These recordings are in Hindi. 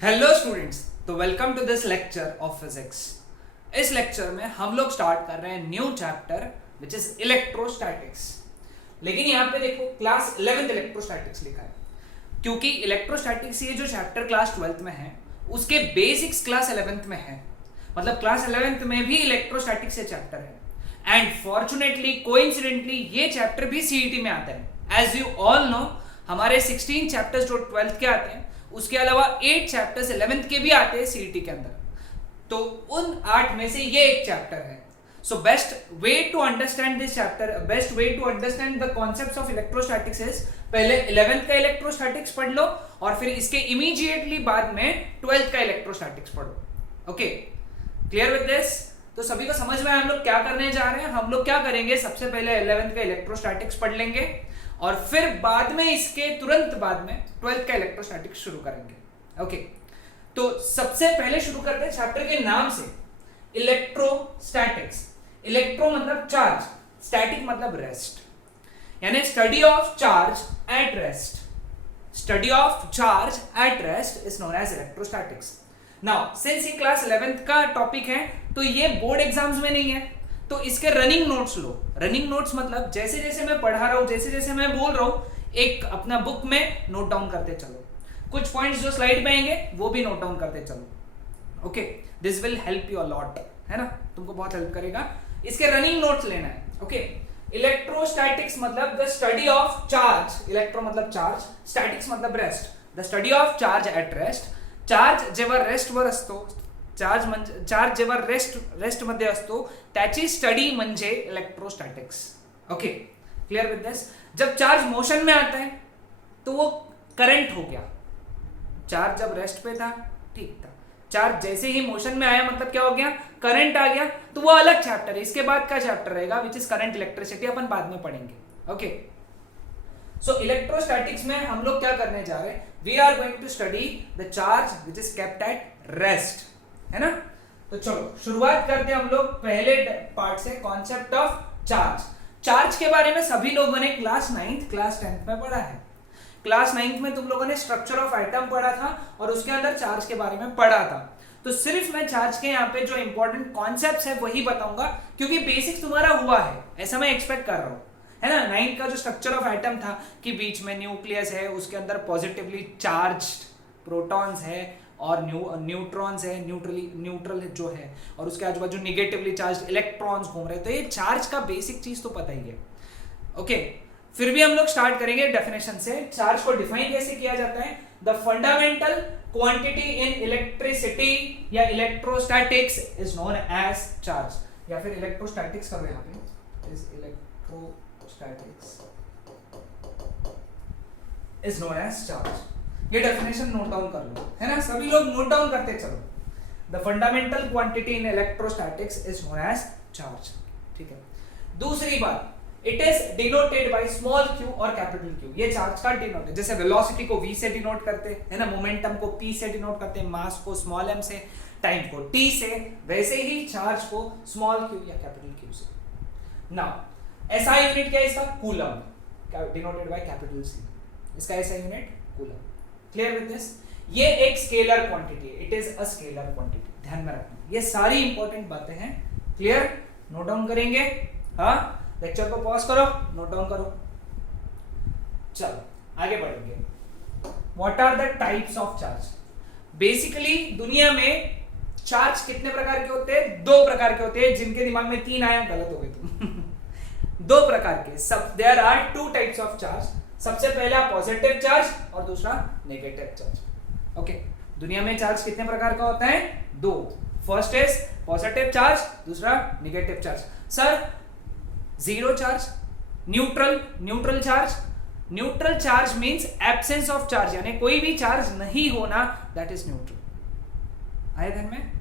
हेलो स्टूडेंट्स, तो welcome to this lecture of physics. इस लेक्चर में हम लोग स्टार्ट कर रहे हैं new chapter which is electrostatics. लेकिन यहाँ पे देखो क्लास 11th इलेक्ट्रोस्टैटिक्स लिखा है, क्योंकि इलेक्ट्रोस्टैटिक्स ये जो चैप्टर क्लास 12th में है उसके बेसिक्स क्लास 11th में है। मतलब क्लास 11th में भी इलेक्ट्रोस्टैटिक्स ये चैप्टर है एंड फॉर्चुनेटली कोइंसिडेंटली ये चैप्टर भी सीईटी में आता है। एज यू ऑल नो हमारे 16 चैप्टर्स जो 12th के आते हैं, उसके अलावा 8 चैप्टर्स 11th के भी आते हैं सीईटी के अंदर। तो उन 8 में से ये एक चैप्टर है। सो best way to understand this chapter, best way to understand the concepts of electrostatics is पहले 11th का इलेक्ट्रोस्टैटिक्स पढ़ लो और फिर इसके इमीडिएटली बाद में 12th का इलेक्ट्रोस्टैटिक्स पढ़ो। Okay, clear with this? तो सभी को समझ में हम लोग क्या करने जा रहे हैं। हम लोग क्या करेंगे, सबसे पहले 11th का इलेक्ट्रोस्टैटिक्स पढ़ लेंगे और फिर बाद में इसके तुरंत बाद में 12th का इलेक्ट्रोस्टैटिक्स शुरू करेंगे। ओके, तो सबसे पहले शुरू करते हैं चैप्टर के नाम से, इलेक्ट्रोस्टैटिक्स। इलेक्ट्रो मतलब चार्ज, स्टैटिक मतलब रेस्ट, यानी study of charge at rest. Study of charge at rest is known as electrostatics. Now since ये क्लास 11th का टॉपिक है तो ये बोर्ड एग्जाम्स में नहीं है, तो इसके रनिंग नोट्स लो। रनिंग नोट्स मतलब जैसे जैसे मैं पढ़ा रहा हूं, जैसे जैसे मैं बोल रहा हूं, एक अपना बुक में नोट डाउन करते चलो। कुछ पॉइंट्स जो स्लाइड पे आएंगे वो भी नोट डाउन करते चलो। Okay, this will help you a lot, है ना, तुमको बहुत हेल्प करेगा। इसके रनिंग नोट्स लेना है। ओके, इलेक्ट्रोस्टैटिक्स मतलब the study of charge. Electro मतलब चार्ज, स्टॅटिक्स मतलब rest. The study of charge at rest. Charge जेव्हा रेस्टवर असतो, चार्ज जेव्हा रेस्ट मध्ये असतो त्याची स्टडी म्हणजे electrostatics. Okay, clear with this? जब चार्ज मोशन में आता है तो वो करंट हो गया। चार्ज जब रेस्ट पे था ठीक था, चार्ज जैसे ही मोशन में आया मतलब क्या हो गया, करंट आ गया। तो वो अलग चैप्टर है, इसके बाद का चैप्टर रहेगा विच इज करंट इलेक्ट्रिसिटी, अपन बाद में पढ़ेंगे। ओके, सो इलेक्ट्रोस्टैटिक्स में हम लोग क्या करने जा रहे हैं, we are going to study the charge which is kept at rest, है ना। तो चलो शुरुआत करते हैं हम लोग पहले पार्ट से, कॉन्सेप्ट ऑफ चार्ज। चार्ज के बारे में सभी लोगों ने क्लास 9th क्लास 10th में पढ़ा है। क्लास 9th में तुम लोगों ने स्ट्रक्चर ऑफ एटम पढ़ा था और उसके अंदर चार्ज के बारे में पढ़ा था। तो सिर्फ मैं चार्ज के यहाँ पे जो इंपॉर्टेंट कॉन्सेप्ट्स है वही बताऊंगा, क्योंकि बेसिक्स तुम्हारा हुआ है ऐसा मैं एक्सपेक्ट कर रहा हूँ, है ना। 9th का जो स्ट्रक्चर ऑफ एटम था कि बीच में न्यूक्लियस है, उसके अंदर पॉजिटिवली चार्ज्ड प्रोटॉन्स है और न्यूट्रॉन्स है, न्यूट्रल जो है, और उसके आजू बाजू निगेटिवली चार्ज इलेक्ट्रॉन्स घूम रहे हैं। तो ये चार्ज का बेसिक चीज तो पता ही है। ओके, फिर भी हम लोग स्टार्ट करेंगे डेफिनेशन से। चार्ज को डिफाइन कैसे किया जाता है, the fundamental quantity in electricity या electrostatics is known as charge, या फिर इलेक्ट्रोस्टैटिक्स करो यहाँ पे, is electrostatics is known as charge. ये डेफिनेशन नोट डाउन कर लो, है ना, सभी लोग नोट डाउन करते चलो। The fundamental quantity in electrostatics is known as charge. ठीक है, दूसरी बात, it is denoted by small q और कैपिटल Q। ये चार्ज का डिनोट है, जैसे वेलोसिटी को v से डिनोट करते हैं ना, मोमेंटम को p से डिनोट करते हैं, मास को स्मॉल m से, टाइम को t से, वैसे ही चार्ज को स्मॉल q या कैपिटल Q से। नाउ SI यूनिट क्या है इसका, coulomb, denoted by capital C। इसका SI unit coulomb. Clear with this? ये एक स्केलर क्वांटिटी है, it is a scalar quantity, ध्यान में रखना। ये सारी इंपॉर्टेंट बातें हैं। क्लियर? नोट डाउन करेंगे। हाँ, लेक्चर को पॉज करो, नोट डाउन करो। चलो आगे बढ़ेंगे। What are the types of charge? Basically दुनिया में चार्ज कितने प्रकार के होते हैं? 2 प्रकार के होते हैं। जिनके दिमाग में 3 आया गलत हो गए तुम। 2 प्रकार के, सब there are 2 types of charge. सबसे पहला पॉजिटिव चार्ज और दूसरा नेगेटिव चार्ज। ओके, दुनिया में चार्ज कितने प्रकार का होता है? 2। फर्स्ट इज पॉजिटिव चार्ज, दूसरा negative charge. Sir zero charge, neutral charge. Neutral charge means absence of charge, यानी कोई भी चार्ज नहीं होना, दैट इज न्यूट्रल। आए ध्यान में?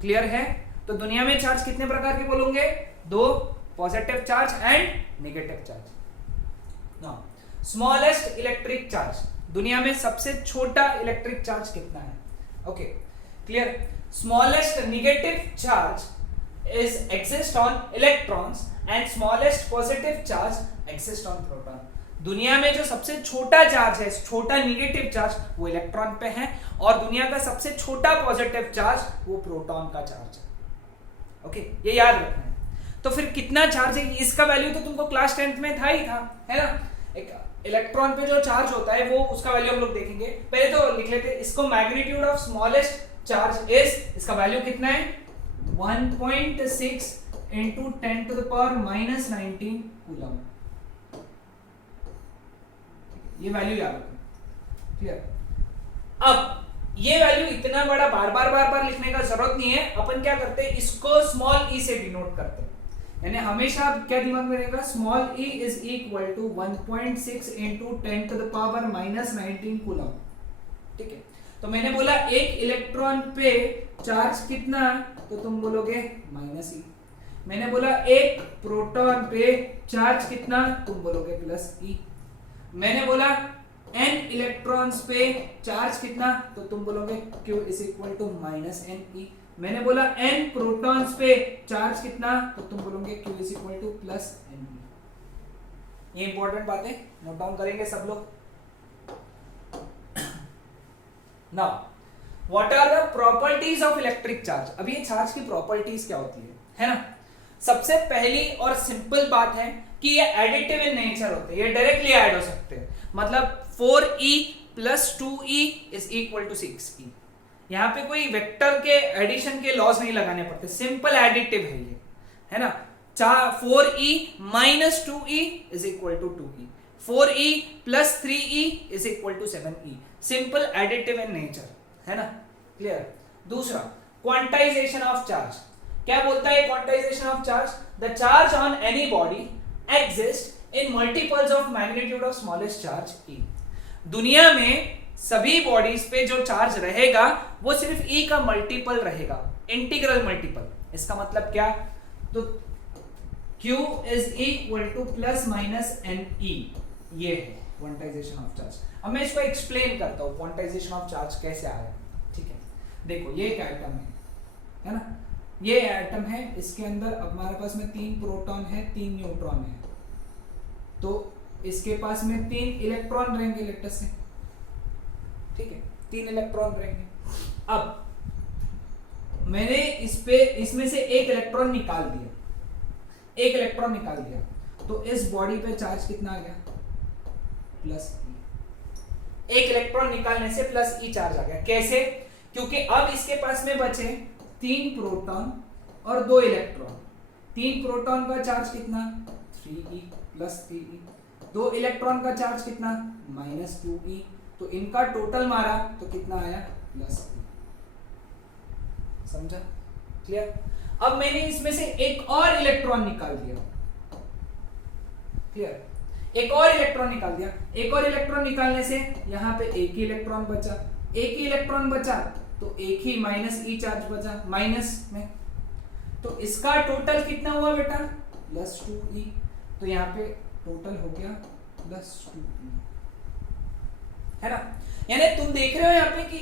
क्लियर है? तो दुनिया में चार्ज कितने प्रकार के बोलोगे? 2, positive charge and negative charge. Now smallest electric charge, दुनिया में सबसे छोटा इलेक्ट्रिक चार्ज कितना है? Okay, clear? Smallest negative charge exists on electrons and smallest positive charge exists on proton. दुनिया में जो सबसे छोटा चार्ज है, छोटा निगेटिव चार्ज, वो इलेक्ट्रॉन पे है, और दुनिया का सबसे छोटा पॉजिटिव चार्ज वो प्रोटॉन का चार्ज है। ओके, ये याद रखना है। तो फिर कितना चार्ज है इसका वैल्यू तो तुमको क्लास 10th में था ही था, है ना। एक इलेक्ट्रॉन पे जो चार्ज होता है वो उसका वैल्यू हम लोग देखेंगे। पहले तो लिख लेते हैं इसको, magnitude of smallest charge is, इसका वैल्यू कितना है 1.6 into 10 to the power minus 19 coulomb. ये वैल्यू याद रखना, क्लियर। अब ये वैल्यू इतना बड़ा बार बार लिखने का जरूरत नहीं है। अपन क्या करते हैं, इसको स्मॉल ई से डिनोट करते हैं, यानी हमेशा क्या दिमाग में रहेगा, small e is equal to 1.6 into 10 to the power minus 19 coulomb. ठीक है, तो मैंने बोला एक इलेक्ट्रॉन पे चार्ज कितना, तो तुम बोलोगे माइनस ई। मैंने बोला एक प्रोटॉन पे चार्ज कितना, तुम बोलोगे प्लस ई। मैंने बोला n इलेक्ट्रॉन्स पे चार्ज कितना, तो तुम बोलोगे q is equal to minus n e. मैंने बोला n प्रोटॉन्स पे चार्ज कितना, तो तुम बोलोगे q is equal to plus n e. ये इंपॉर्टेंट बातें नोट डाउन करेंगे सब लोग। Now what are the properties of electric charge. अब ये चार्ज की प्रॉपर्टीज क्या होती है ना। सबसे पहली और सिंपल बात है कि ये एडिटिव इन नेचर होते हैं, ये डायरेक्टली ऐड हो सकते हैं। मतलब 4e plus 2e is equal to 6e। यहाँ पे कोई वेक्टर के एडिशन के लॉज नहीं लगाने पड़ते, सिंपल एडिटिव है ये, है ना। 4e minus 2e is equal to 2e, 4e plus 3e is equal to 7e। Simple additive in nature, है ना, क्लियर। दूसरा, क्वांटाइजेशन ऑफ चार्ज। क्या बोलता है quantization of charge, the charge on any body exist in multiples of magnitude of smallest charge e. दुनिया में सभी बॉडीज पे जो चार्ज रहेगा वो सिर्फ ई का मल्टीपल रहेगा, इंटीग्रल मल्टीपल। इसका मतलब क्या, तो Q is equal to plus minus n e, ये है क्वांटाइजेशन ऑफ चार्ज। अब मैं इसको एक्सप्लेन करता हूं क्वांटाइजेशन ऑफ चार्ज कैसे आया। ठीक है, देखो ये एक एटम है ना, ये एटम है, इसके अंदर अब हमारे पास में 3 प्रोटॉन है, 3 न्यूट्रॉन है, तो इसके पास में 3 इलेक्ट्रॉन रहेंगे लेटेस्ट से। ठीक है, 3 इलेक्ट्रॉन रहेंगे। अब मैंने इसमें से एक इलेक्ट्रॉन निकाल दिया, एक इलेक्ट्रॉन निकाल दिया, तो इस बॉडी पे चार्ज कितना आ गया, प्लस ई। एक इलेक्ट्रॉन निकालने से प्लस ई चार्ज आ गया। कैसे, क्योंकि अब इसके पास में बचे 3 प्रोटॉन और 2 इलेक्ट्रॉन। 3 प्रोटॉन का चार्ज कितना, 3e प्लस 3e। 2 इलेक्ट्रॉन का चार्ज कितना, माइनस 2e। तो इनका टोटल मारा तो कितना आया, प्लस e। समझा, क्लियर। अब मैंने इसमें से एक और इलेक्ट्रॉन निकाल दिया, क्लियर, एक और इलेक्ट्रॉन निकाल दिया। एक और इलेक्ट्रॉन निकालने से यहां पे एक ही इलेक्ट्रॉन बचा, एक ही इलेक्ट्रॉन बचा तो एक ही माइनस ई चार्ज बचा माइनस में। तो इसका टोटल कितना हुआ बेटा, प्लस 2e। तो यहाँ पे टोटल हो गया प्लस 2e, है ना। यानी तुम देख रहे हो यहाँ पे कि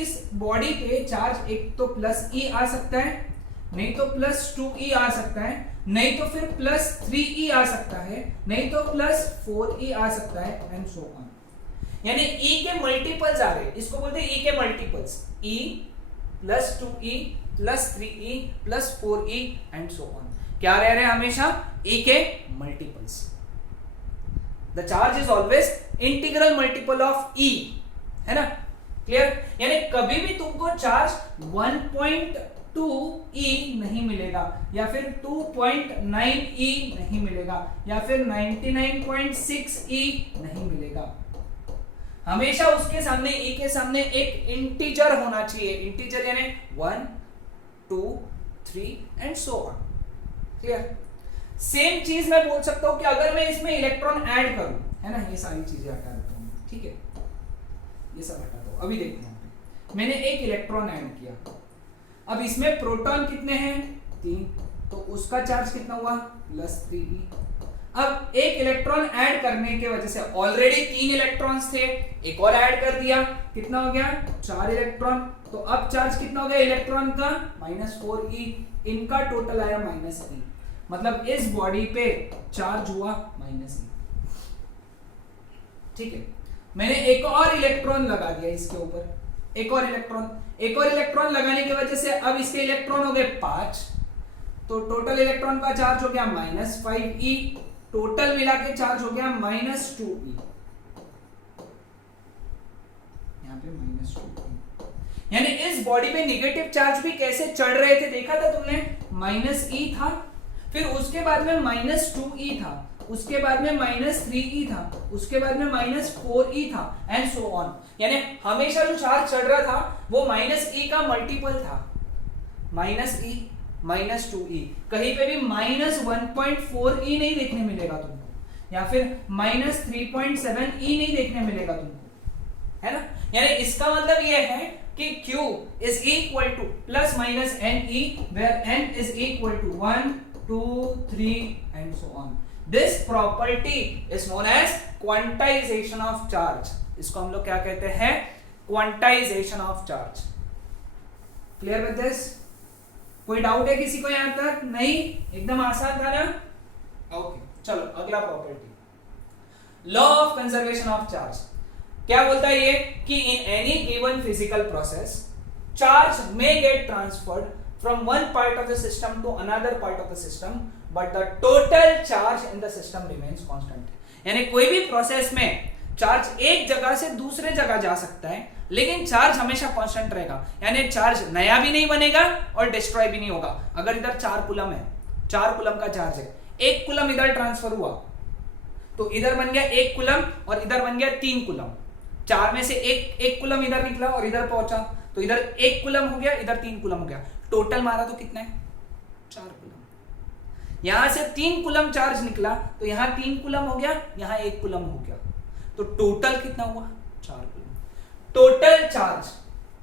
इस बॉडी पे चार्ज एक तो प्लस ई आ सकता है, नहीं तो प्लस 2e आ सकता है, नहीं तो फिर प्लस 3e आ सकता है, नहीं तो प्लस 4e आ सकता है, एंड सो ऑन। यानी e के मल्टीपल्स आ रहे हैं, इसको बोलते हैं e के multiples, e plus 2e plus 3e plus 4e and so on. क्या रह रहे हैं हमेशा, e के multiples. The charge is always integral multiple of e, है ना, क्लियर। यानी कभी भी तुमको चार्ज 1.2e नहीं मिलेगा, या फिर 2.9e नहीं मिलेगा, या फिर 99.6e नहीं मिलेगा। हमेशा उसके सामने e के सामने एक इंटीजर होना चाहिए। इंटीजर यानी 1, 2, 3 and so on, clear. Same चीज मैं बोल सकता हूं कि अगर मैं इसमें इलेक्ट्रॉन ऐड करूं, है ना, ये सारी चीजें हटा देता हूं, ठीक है, ये सब हटा दो। अभी देखते हैं, मैंने एक इलेक्ट्रॉन ऐड किया, अब इसमें प्रोटॉन कितने हैं, 3, तो उसका चार्ज कितना हुआ, प्लस 3e। अब एक इलेक्ट्रॉन ऐड करने के वजह से ऑलरेडी 3 इलेक्ट्रॉन्स थे, एक और ऐड कर दिया, कितना हो गया, 4 इलेक्ट्रॉन। तो अब चार्ज कितना हो गया इलेक्ट्रॉन का, -4e। इनका टोटल आया -e, मतलब इस बॉडी पे चार्ज हुआ -e। ठीक है, मैंने एक और इलेक्ट्रॉन लगा दिया इसके ऊपर, एक और इलेक्ट्रॉन लगाने की वजह से अब इसके इलेक्ट्रॉन हो गए 5, तो टोटल इलेक्ट्रॉन का चार्ज हो गया -5e, टोटल मिला के चार्ज हो गया -2e, यहाँ पे -2e। यानी इस बॉडी में नेगेटिव चार्ज भी कैसे चढ़ रहे थे देखा था तुमने, -e था, फिर उसके बाद में -2e था, उसके बाद में -3e था, उसके बाद में -4e था एंड सो ऑन। यानी हमेशा जो चार्ज चढ़ रहा था वो -e का मल्टीपल था, -e -2e, कहीं पे भी -1.4e नहीं देखने मिलेगा तुमको, या फिर -3.7e नहीं देखने मिलेगा तुमको, है ना। यानी इसका मतलब ये है कि Q is equal to plus minus NE, where N is equal to 1, 2, 3 and so on. This property is known as quantization of charge. इसको हम लोग क्या कहते हैं, quantization of charge. Clear with this? कोई डाउट है किसी को यहां तक? नहीं, एकदम आसान था ना। ओके, चलो अगला property, law of conservation of charge. क्या बोलता है ये कि in any given physical process charge may get transferred from one part of the system to another part of the system but the total charge in the system remains constant. यानी कोई भी प्रोसेस में चार्ज एक जगह से दूसरे जगह जा सकता है लेकिन चार्ज हमेशा कांस्टेंट रहेगा, यानी चार्ज नया भी नहीं बनेगा और डिस्ट्रॉय भी नहीं होगा। अगर इधर 4 कूलम है, 4 कूलम का चार्ज है, 1 कूलम इधर ट्रांसफर हुआ तो इधर बन गया 1 कूलम और इधर बन गया 3 कूलम। 4 में से एक कूलम इधर निकला और इधर पहुंचा तो इधर 1 कूलम हो गया, इधर 3 कूलम हो गया, टोटल मारा तो कितना है 4 कूलम। यहां से 3 कूलम चार्ज निकला तो यहां 3 कूलम हो गया, यहां 1 कूलम हो गया, तो टोटल कितना हुआ 4 कूलम। टोटल चार्ज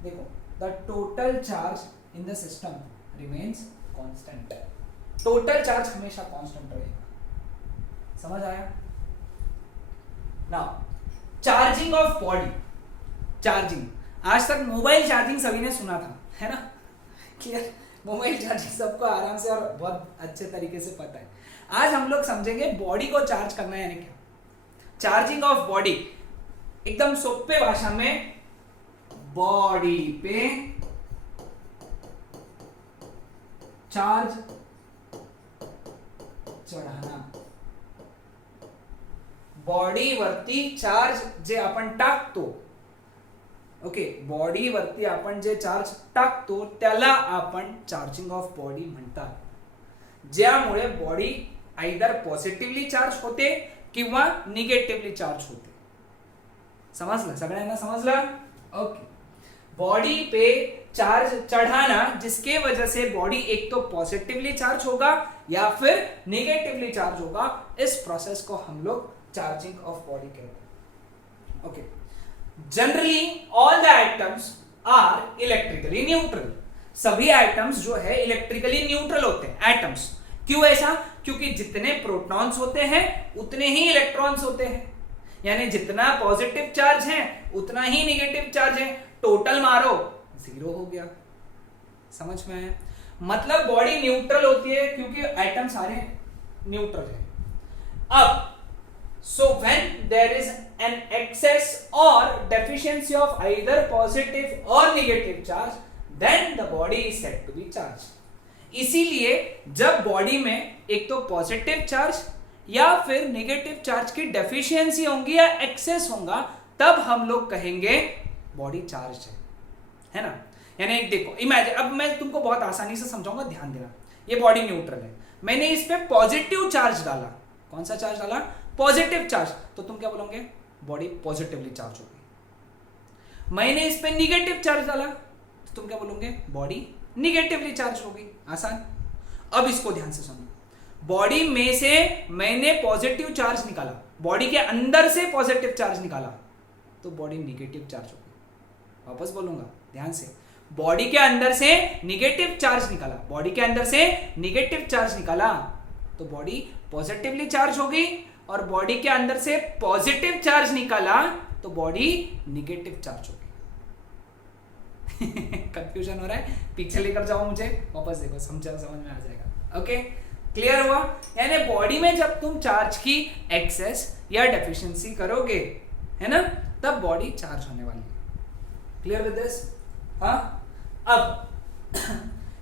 देखो, the total charge in the system remains constant. Total charge हमेशा कांस्टेंट रहेगा, समझ आया। Now charging of body, charging, आज तक मोबाइल चार्जिंग सभी ने सुना था, है ना, क्लियर। मोबाइल चार्जिंग सबको आराम से और बहुत अच्छे तरीके से पता है। आज हम लोग समझेंगे बॉडी को चार्ज करना है यानी क्या, चार्जिंग ऑफ बॉडी। एकदम सोपे भाषा में, बॉडी पे चार्ज चढाना, बॉडी वरती चार्ज जे आपण टाकतो, ओके, बॉडी वरती आपण जे चार्ज टाकतो त्याला आपण चार्जिंग ऑफ बॉडी म्हणतात, ज्यामुळे बॉडी आयदर पॉझिटिव्हली चार्ज होते किंवा निगेटिव्हली चार्ज होते। समझला, सगळ्यांना समझला, ओके। बॉडी पे चार्ज चढ़ाना जिसके वजह से बॉडी एक तो पॉजिटिवली चार्ज होगा या फिर निगेटिवली चार्ज होगा, इस प्रोसेस को हम लोग चार्जिंग ऑफ बॉडी कहते हैं, okay. Generally all the atoms are electrically neutral, सभी एटम्स जो है इलेक्ट्रिकली न्यूट्रल होते हैं, एटम्स। क्यों ऐसा? क्योंकि जितने प्रोटॉन्स होते हैं उतने ही इलेक्ट्रॉन्स होते हैं, यानी जितना पॉजिटिव चार्ज है उतना ही निगेटिव चार्ज है, टोटल मारो 0 हो गया। समझ में आया? मतलब बॉडी न्यूट्रल होती है क्योंकि एटम सारे न्यूट्रल है। अब so when there is an excess or deficiency of either positive or negative charge, then the body is said to be charged. इसीलिए जब बॉडी में एक तो पॉजिटिव चार्ज या फिर नेगेटिव चार्ज की डेफिशिएंसी होंगी या एक्सेस होगा, तब हम लोग कहेंगे बॉडी चार्ज है ना। यानी एक देखो, इमेजिन, अब मैं तुमको बहुत आसानी से समझाऊंगा, ध्यान देना। ये बॉडी न्यूट्रल है, मैंने इस पे पॉजिटिव चार्ज डाला, कौन सा चार्ज डाला? पॉजिटिव चार्ज, तो तुम क्या बोलोगे? बॉडी पॉजिटिवली चार्ज होगी। मैंने इस पे निगेटिव चार्ज डाला तो तुम क्या बोलोगे? बॉडी निगेटिवली चार्ज होगी। आसान। अब इसको ध्यान से सुनो, बॉडी में से मैंने पॉजिटिव चार्ज निकाला, बॉडी के अंदर से पॉजिटिव चार्ज निकाला तो बॉडी निगेटिव चार्ज होगी। वापस बोलूंगा ध्यान से, बॉडी के अंदर से निगेटिव चार्ज निकाला, बॉडी के अंदर से निगेटिव चार्ज निकाला तो बॉडी पॉजिटिवली चार्ज होगी, और बॉडी के अंदर से पॉजिटिव चार्ज निकाला तो बॉडी निगेटिव चार्ज होगी। कंफ्यूजन हो रहा है? पीछे लेकर जाओ मुझे, वापस देखो, समझ में आ जाएगा। ओके, क्लियर हुआ? यानी बॉडी में जब तुम चार्ज की एक्सेस या डेफिशिएंसी करोगे है ना, तब बॉडी चार्ज होने वाली है। Clear with this? हाँ, अब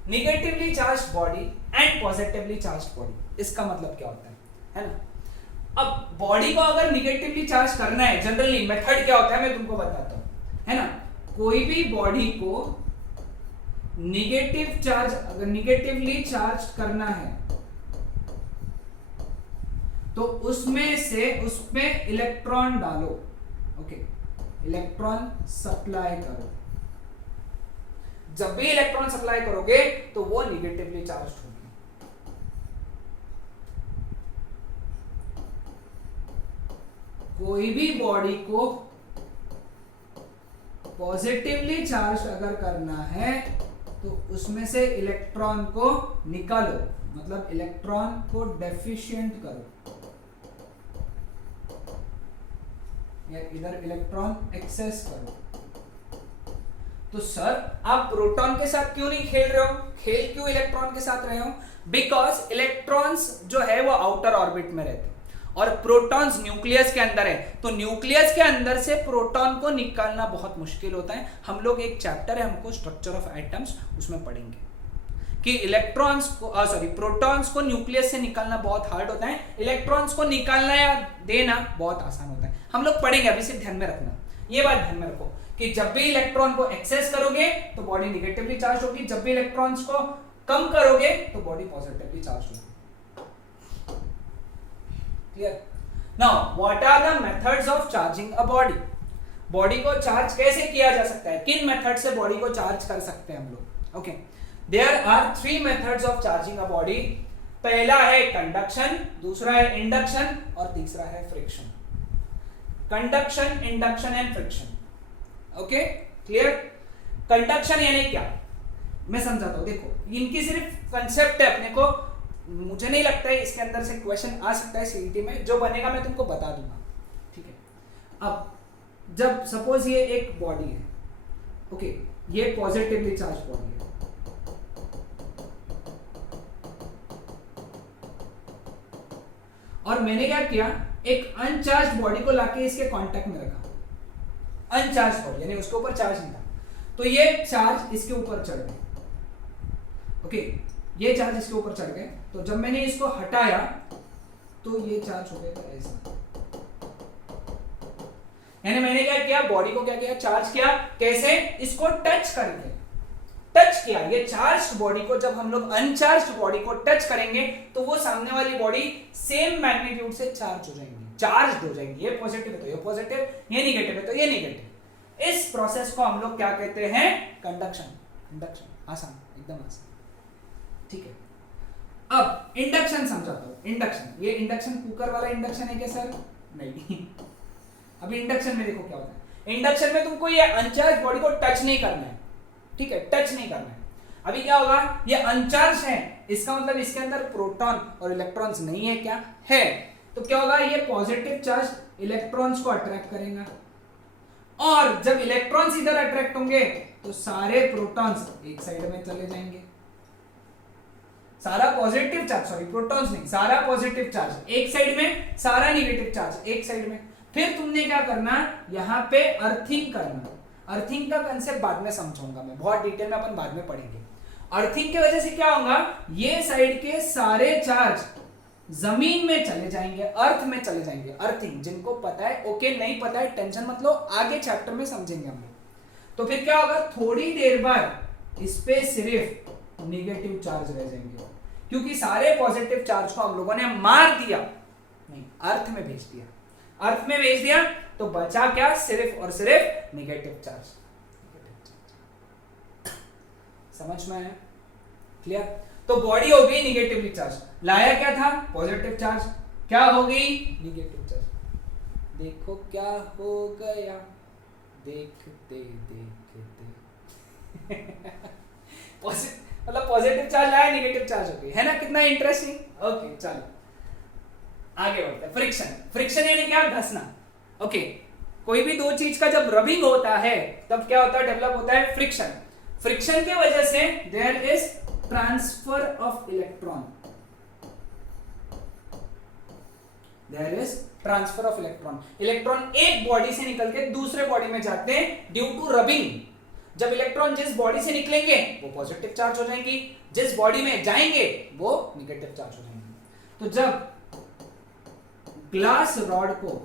negatively charge body and positively charge body, इसका मतलब क्या होता है ना? अब बॉडी को अगर निगेटिवली चार्ज करना है, जनरली मेथड क्या होता है मैं तुमको बताता हूं, है ना। कोई भी बॉडी को निगेटिव चार्ज, अगर निगेटिवली चार्ज करना है तो उसमें इलेक्ट्रॉन डालो, ओके, इलेक्ट्रॉन सप्लाई करो। जब भी इलेक्ट्रॉन सप्लाई करोगे तो वो निगेटिवली चार्ज होगी। कोई भी बॉडी को पॉजिटिवली चार्ज अगर करना है तो उसमें से इलेक्ट्रॉन को निकालो, मतलब इलेक्ट्रॉन को डेफिशिएंट करो, या इधर इलेक्ट्रॉन एक्सेस करो। तो सर आप प्रोटॉन के साथ क्यों नहीं खेल रहे हो, खेल क्यों इलेक्ट्रॉन के साथ रहे हो? बिकॉज इलेक्ट्रॉन्स जो है वो आउटर ऑर्बिट में रहते और प्रोटॉन्स न्यूक्लियस के अंदर है, तो न्यूक्लियस के अंदर से प्रोटॉन को निकालना बहुत मुश्किल होता है। हम लोग एक चैप्टर है हमको स्ट्रक्चर ऑफ एटम्स, उसमें पढ़ेंगे कि इलेक्ट्रॉन्स को प्रोटॉन्स को न्यूक्लियस से निकालना बहुत हार्ड होता है, इलेक्ट्रॉन्स को निकालना या देना बहुत आसान होता है। हम लोग पढ़ेंगे, अभी सिर्फ ध्यान में रखना, ये बात ध्यान में रखो कि जब भी इलेक्ट्रॉन को एक्सेस करोगे तो बॉडी निगेटिवली चार्ज होगी, जब भी इलेक्ट्रॉन्स को कम करोगे तो बॉडी पॉजिटिवली चार्ज होगी। Clear? Now what are the methods of charging a body? Body को चार्ज कैसे किया जा सकता है, किन मेथड से बॉडी को चार्ज कर सकते हैं हम लोग? Okay, there are 3 methods of charging a body. पहला है कंडक्शन, दूसरा है इंडक्शन और तीसरा है friction. Conduction, induction and friction. Okay, clear? Conduction यानी क्या, मैं समझाता हूं। देखो, इनकी सिर्फ कंसेप्ट है, अपने को मुझे नहीं लगता है इसके अंदर से क्वेश्चन आ सकता है सीईटी में, जो बनेगा मैं तुमको बता दूंगा, ठीक है। अब जब सपोज ये एक बॉडी है, ओके, ये पॉजिटिवली चार्ज बॉडी है, और मैंने क्या किया, एक अनचार्ज बॉडी को लाके इसके कांटेक्ट में रखा, अनचार्ज बॉडी यानी उसके ऊपर चार्ज नहीं था, तो ये चार्ज इसके ऊपर चढ़ गए, ओके, ये चार्ज इसके ऊपर चढ़ गए। तो जब मैंने इसको हटाया तो ये चार्ज हो गया ऐसा, यानी मैंने क्या किया, बॉडी को क्या किया, चार्ज किया। कैसे? इसको टच करके टच किया। ये चार्ज बॉडी को जब हम लोग अनचार्ज बॉडी को टच करेंगे तो वो सामने वाली बॉडी सेम मैग्नीट्यूड से चार्ज हो जाएंगी, चार्ज हो जाएंगी। ये पॉजिटिव है तो ये पॉजिटिव, ये नेगेटिव है तो ये नेगेटिव। इस प्रोसेस को हम लोग क्या कहते हैं? कंडक्शन। इंडक्शन आसान, एकदम आसान, ठीक है। अब इंडक्शन समझाता हूं। इंडक्शन, ये इंडक्शन कुकर वाला इंडक्शन है क्या सर? नहीं। अभी इंडक्शन में देखो क्या होता है। इंडक्शन में तुमको ये अनचार्ज बॉडी को टच नहीं करना है, ठीक है, टच नहीं करना है। अभी क्या होगा, ये अनचार्ज है, इसका मतलब इसके अंदर प्रोटॉन और इलेक्ट्रॉन्स नहीं है, क्या है? तो क्या होगा, ये पॉजिटिव चार्ज इलेक्ट्रॉन्स को अट्रैक्ट करेगा, और जब इलेक्ट्रॉन्स इधर अट्रैक्ट होंगे तो सारे प्रोटॉन्स एक साइड में चले जाएंगे। सारा पॉजिटिव चार्ज, सॉरी प्रोटॉन्स नहीं, सारा पॉजिटिव चार्ज एक साइड में, सारा नेगेटिव चार्ज एक साइड में। फिर तुमने क्या करना, यहां पे अर्थिंग करना। अर्थिंग का कंसेप्ट बाद में समझाऊंगा मैं, बहुत डिटेल में अपन बाद में पढ़ेंगे। अर्थिंग की वजह से क्या होगा, ये साइड के सारे चार्ज जमीन में चले जाएंगे, अर्थ में चले जाएंगे। अर्थिंग जिनको पता है ओके, नहीं पता है टेंशन मत लो, आगे चैप्टर में समझेंगे हम लोग। तो फिर क्या होगा, थोड़ी देर बाद इस पे सिर्फ नेगेटिव चार्ज रह जाएंगे, क्योंकि सारे पॉजिटिव चार्ज को हम लोगों ने मार दिया, नहीं अर्थ में भेज दिया। अर्थ में भेज दिया तो बचा क्या, सिर्फ और सिर्फ नेगेटिव चार्ज। समझ में आया? क्लियर? तो बॉडी हो गई नेगेटिवली चार्ज, लाया क्या था, पॉजिटिव चार्ज, क्या हो गई, नेगेटिव चार्ज। देखो क्या हो गया, देखते देखते मतलब पॉजिटिव चार्ज लाया, नेगेटिव चार्ज हो गई, है ना? कितना इंटरेस्टिंग। ओके चलो आगे बढ़ते हैं। फ्रिक्शन। फ्रिक्शन यानी क्या, घसना। ओके, कोई भी दो चीज का जब रबिंग होता है तब क्या होता है, डेवलप होता है फ्रिक्शन। फ्रिक्शन की वजह से there is transfer of electron. There is transfer of electron. Electron एक बॉडी से निकल के दूसरे बॉडी में जाते हैं ड्यू टू रबिंग। जब इलेक्ट्रॉन जिस बॉडी से निकलेंगे वो पॉजिटिव चार्ज हो जाएंगी, जिस बॉडी में जाएंगे वो निगेटिव चार्ज हो जाएंगे। तो जब ग्लास रॉड को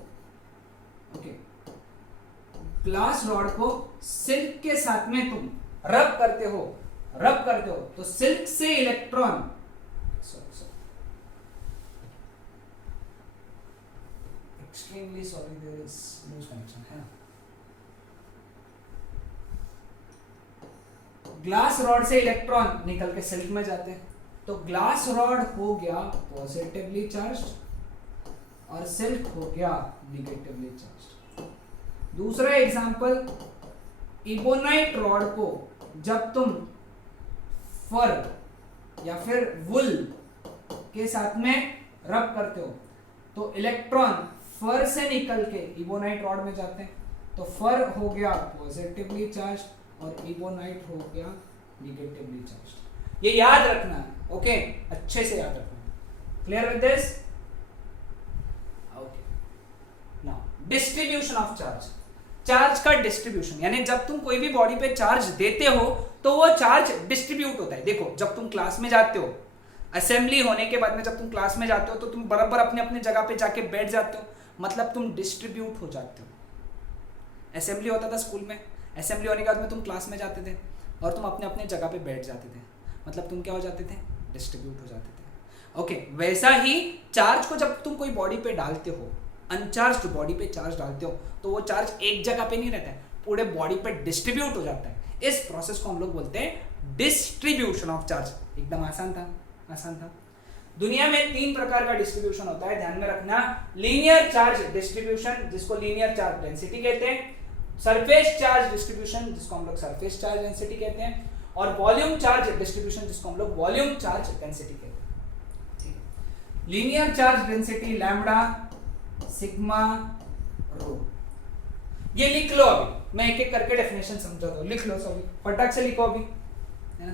ग्लास रॉड को सिल्क के साथ में तुम रब करते हो तो सिल्क से electron extremely sorry there is loose connection है ना। ग्लास रॉड से इलेक्ट्रॉन निकल के सिल्क में जाते हैं, तो ग्लास रॉड हो गया पॉजिटिवली चार्ज्ड और सिल्क हो गया निगेटिवली चार्ज्ड। दूसरा एग्जांपल, इबोनाइट रॉड को जब तुम फर या फिर वुल के साथ में रब करते हो तो इलेक्ट्रॉन फर से निकल के इबोनाइट रॉड में जाते हैं, तो फर हो गया पॉजिटिवली चार्ज्ड और इबोनाइट हो गया निगेटिवली चार्ज्ड। ये याद रखना है, ओके, अच्छे से याद रखना है। Clear with this? Okay, now distribution of charge. Charge का डिस्ट्रीब्यूशन यानी जब तुम कोई भी बॉडी पे चार्ज देते हो तो वो चार्ज डिस्ट्रीब्यूट होता है। देखो, जब तुम क्लास में जाते हो, असेंबली होने के बाद में जब तुम क्लास में जाते हो तो तुम बराबर अपने अपने जगह पे जाके बैठ जाते हो, मतलब तुम डिस्ट्रीब्यूट हो जाते हो। असेंबली होता था स्कूल में, असेंबली होने के बाद में तुम क्लास में जाते थे और तुम अपने अपने जगह पे बैठ जाते थे, मतलब तुम क्या हो जाते थे? डिस्ट्रीब्यूट हो जाते थे। ओके, वैसा ही चार्ज को जब तुम कोई बॉडी पे डालते हो, अनचार्ज्ड बॉडी पे चार्ज डालते हो, तो वो चार्ज एक जगह पे नहीं रहता है, पूरे बॉडी पे डिस्ट्रीब्यूट हो जाता है। इस प्रोसेस को हम लोग बोलते हैं डिस्ट्रीब्यूशन ऑफ चार्ज। एकदम आसान था, आसान था। दुनिया में 3 प्रकार का डिस्ट्रीब्यूशन होता है, ध्यान में रखना। लीनियर चार्ज डिस्ट्रीब्यूशन, जिसको लीनियर चार्ज डेंसिटी कहते हैं, सरफेस चार्ज डिस्ट्रीब्यूशन, जिसको हम लोग सरफेस चार्ज डेंसिटी कहते हैं, और वॉल्यूम चार्ज डिस्ट्रीब्यूशन, जिसको हम लोग वॉल्यूम चार्ज डेंसिटी कहते हैं। ठीक है, linear charge density lambda, sigma, rho. ये लिख लो अभी, मैं एक एक करके डेफिनेशन समझा दो, लिख लो सभी, फटाक से लिखो अभी, है ना।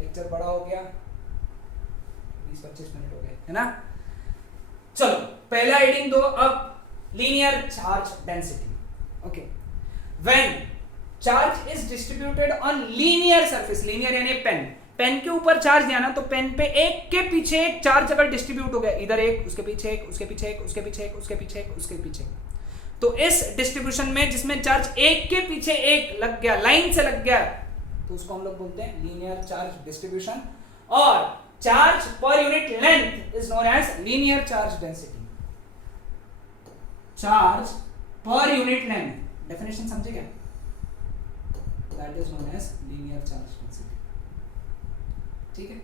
लेक्चर बड़ा हो गया, 20-25 मिनट हो गए, है ना। चलो पहला हेडिंग दो अब, linear charge density. Okay, when charge is distributed on linear surface, linear यानी पेन के ऊपर चार्ज दिया ना, तो पेन पे एक के पीछे एक चार्ज अगर डिस्ट्रीब्यूट हो गया, इधर एक, उसके पीछे एक, उसके पीछे एक, उसके पीछे एक, उसके पीछे एक, उसके पीछे, तो इस डिस्ट्रीब्यूशन में जिसमें चार्ज एक के पीछे एक लग गया, लाइन से लग गया, तो उसको हम लोग बोलते हैं लीनियर चार्ज डिस्ट्रीब्यूशन। और charge per unit length is known as linear charge density. Charge per unit length, definition समझे क्या? That is known as linear charge density. ठीक है,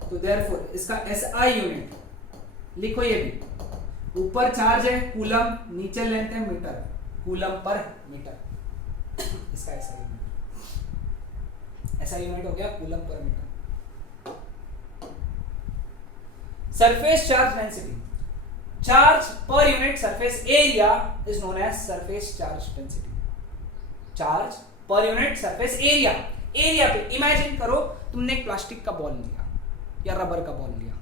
तो देयरफॉर इसका एसआई यूनिट लिखो, ये भी ऊपर चार्ज है कूलम, नीचे लेंथ है मीटर, कूलम पर मीटर, इसका एसआई यूनिट, एसआई यूनिट हो गया coulomb per metre. Surface charge density, charge per unit surface area is known as surface charge density. Charge per unit surface area, area पे इमेजिन करो तुमने एक प्लास्टिक का बॉल लिया या रबर का बॉल लिया,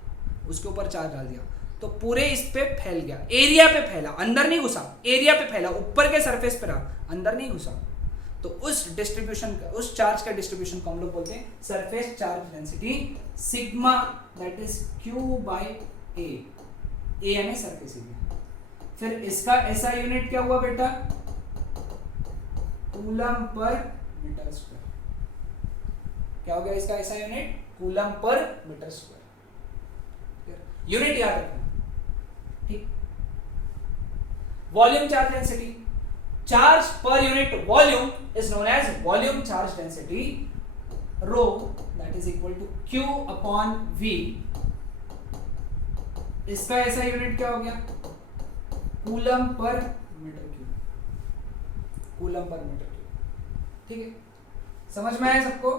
उसके ऊपर चार्ज डाल दिया, तो पूरे इस पे फैल गया, एरिया पे फैला, अंदर नहीं घुसा, एरिया पे फैला, ऊपर के सरफेस पे रहा, अंदर नहीं घुसा, तो उस डिस्ट्रीब्यूशन का, उस चार्ज का डिस्ट्रीब्यूशन को हम लोग बोलते हैं surface charge density, sigma, that is Q by A, A यानी सरफेस एरिया। फिर इसका ऐसा यूनिट क्या हुआ बेटा? Coulomb per metre square. क्या हो गया इसका ऐसा unit? Coulomb per metre square. Unit याद रखना, ठीक। Volume charge density, charge per unit volume is known as volume charge density, rho that is equal to q upon v. इसका ऐसा यूनिट क्या हो गया? Coulomb per metre cube, coulomb per metre cube. ठीक है, समझ में आया सबको?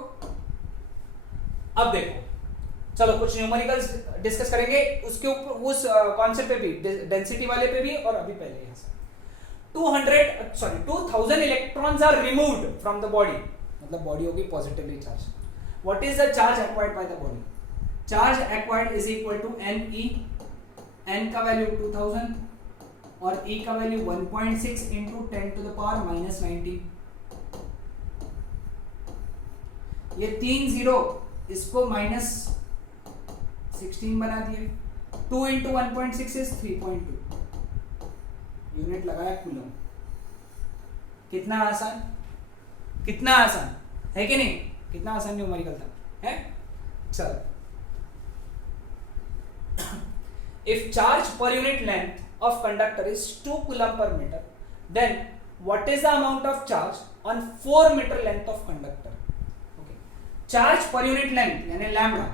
अब देखो, चलो कुछ न्यूमेरिकल्स डिस्कस करेंगे उसके ऊपर, उस कॉन्सेप्ट पे भी, डेंसिटी वाले पे भी, और अभी पहले यहां से 2000 electrons are removed from the body, मतलब बॉडी होगी positively charge. What is the charge acquired by the body? Charge acquired is equal to NE, n का वैल्यू 2000 और e का value 1.6 into 10 to the power minus 19। ये 3 जीरो इसको माइनस 16 बना दिए। 2 इंटू 1.6 इज 3.2 यूनिट लगाया कूलम। कितना आसान, कितना आसान है कि नहीं? कितना आसान न्यूमेरिकल था, है? चल, if charge per unit length of conductor is 2 coulomb per meter, then what is the amount of charge on 4 meter length of conductor? Okay, charge per unit length यानी लैम्बडा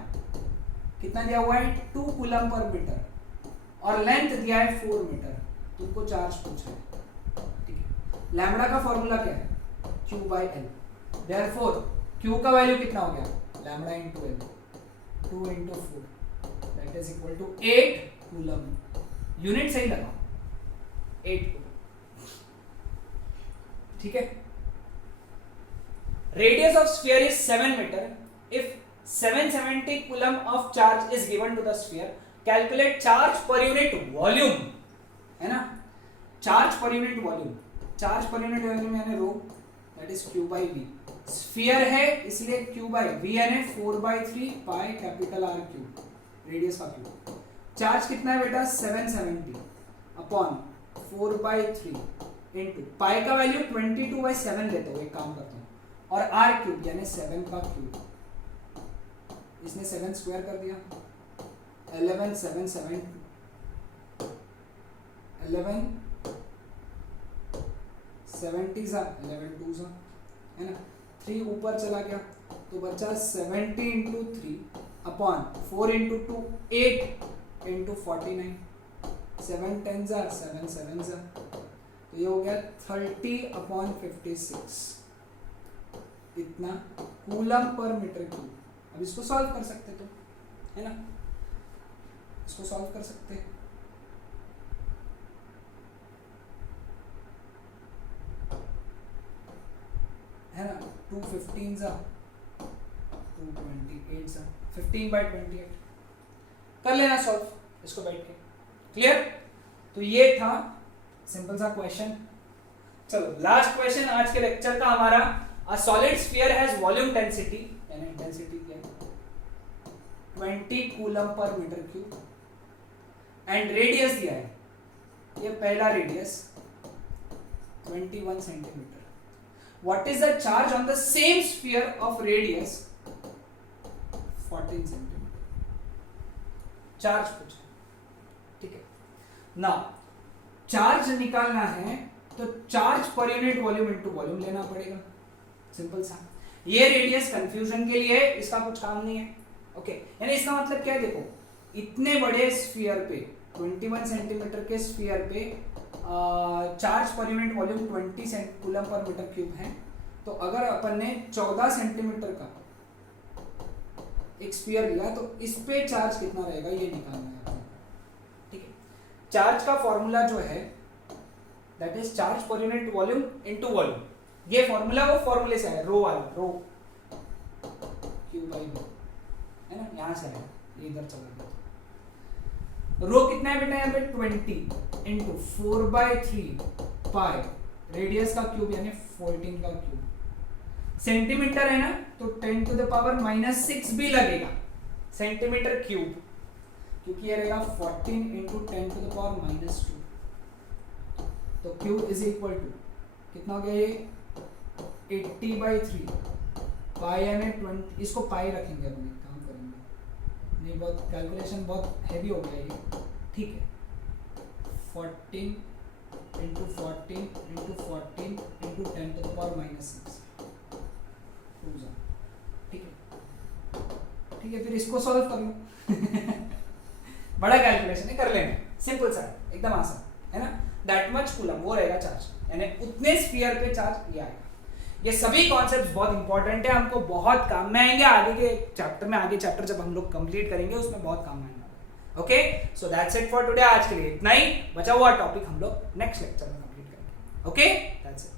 कितना दिया हुआ है? 2 coulomb per meter और लेंथ दिया है 4 मीटर। तुमको चार्ज पूछा है, ठीक है? लैम्बडा का फॉर्मूला क्या है? Q by L। Therefore Q का वैल्यू कितना हो गया? Lambda into L, 2 into 4 that is equal to 8 coulomb. Unit सही लगा, 8 कूलम, ठीक है? Radius of sphere is 7 metre. If 770 coulomb of charge is given to the sphere, calculate charge per unit volume, है ना? Charge per unit volume, charge per unit volume यानी rho, that is Q by V। Sphere है इसलिए Q by V यानी 4/3 pi capital R cube, radius का क्यूब। चार्ज कितना है बेटा? 770 अपॉन 4/3 इंटू पाई का वैल्यू 22/7 लेते हो, एक काम करता हूँ, और R क्यूब यानी 7 का क्यूब। इसने 7 स्क्वायर कर दिया, 11 7 7 11 70 सा 11 2 सा, है ना? 3 ऊपर चला गया तो बचा 70 इंटू 3 अपॉन 4 इंटू 2 8 इंटू 49, 7 10 सा 7 7 सा, तो ये हो गया 30 अपॉन 56, इतना कूलम पर मीटर क्यूब। अब इसको सॉल्व कर सकते तुम, है ना? इसको सॉल्व कर सकते, है ना? 2 15 सा 2 28 सा 15/28 कर लेना सॉल्व इसको बैठ के। क्लियर? तो ये था सिंपल सा क्वेश्चन। चलो लास्ट क्वेश्चन आज के लेक्चर का हमारा, a solid sphere has volume density, यानी डेंसिटी क्या है? 20 coulomb per metre cube and radius दिया है, ये पहला radius 21 centimetre. What is the charge on the same sphere of radius 14 centimetre? Charge पूछा, ठीक है? नाउ चार्ज निकालना है तो charge per unit volume into volume लेना पड़ेगा, सिंपल सा। ये रेडियस कंफ्यूजन के लिए है, इसका कुछ काम नहीं है, ओके? यानी इसका मतलब क्या है? देखो, इतने बड़े स्फीयर पे 21 सेंटीमीटर के स्फीयर पे charge per unit volume 20 coulomb per metre cube है, तो अगर अपन ने 14 सेंटीमीटर का एक स्फीयर लिया तो इस पे चार्ज कितना रहेगा ये निकालना है, ठीक है? चार्ज का फॉर्मूला जो है that is charge per unit volume into volume. ये फॉर्मूला वो फॉर्मूले से है, रो वाला, रो Q by V, है ना? यहां से है, ये इधर चला गया। रो कितना है बेटा? यहाँ पे 20 इंटू 4/3 पाई रेडियस का क्यूब यानी 14 का क्यूब। सेंटीमीटर है ना, तो 10 टू द पावर -6 भी लगेगा सेंटीमीटर क्यूब, क्योंकि ये रहेगा 14 इंटू 10 टू द पावर -2, तो क्यूब इज इक्वल टू कितना हो गया? ये 80/3 पाई यानी 20, इसको पाई रखेंगे, अपने काम करेंगे नहीं, बहुत कैलकुलेशन बहुत हैवी हो गया ये, ठीक है? 14 into 14 into 14 into 10 to the power -6, ठीक है? ठीक है, फिर इसको सॉल्व कर लो। बड़ा कैलकुलेशन है, कर लेंगे, सिंपल सा है, एकदम आसान, है ना? दैट मच कूलम वो रहेगा चार्ज, यानी उतने स्फीयर पे चार्ज ये आएगा। ये सभी कॉन्सेप्ट्स बहुत इंपॉर्टेंट है, हमको बहुत काम में आएंगे आगे के चैप्टर में। आगे चैप्टर जब हम लोग कंप्लीट करेंगे उसमें बहुत काम आएंगे। Okay, so that's it for today. आज के लिए इतना ही, बचा हुआ टॉपिक हम लोग नेक्स्ट लेक्चर में कंप्लीट करेंगे। Okay, that's it.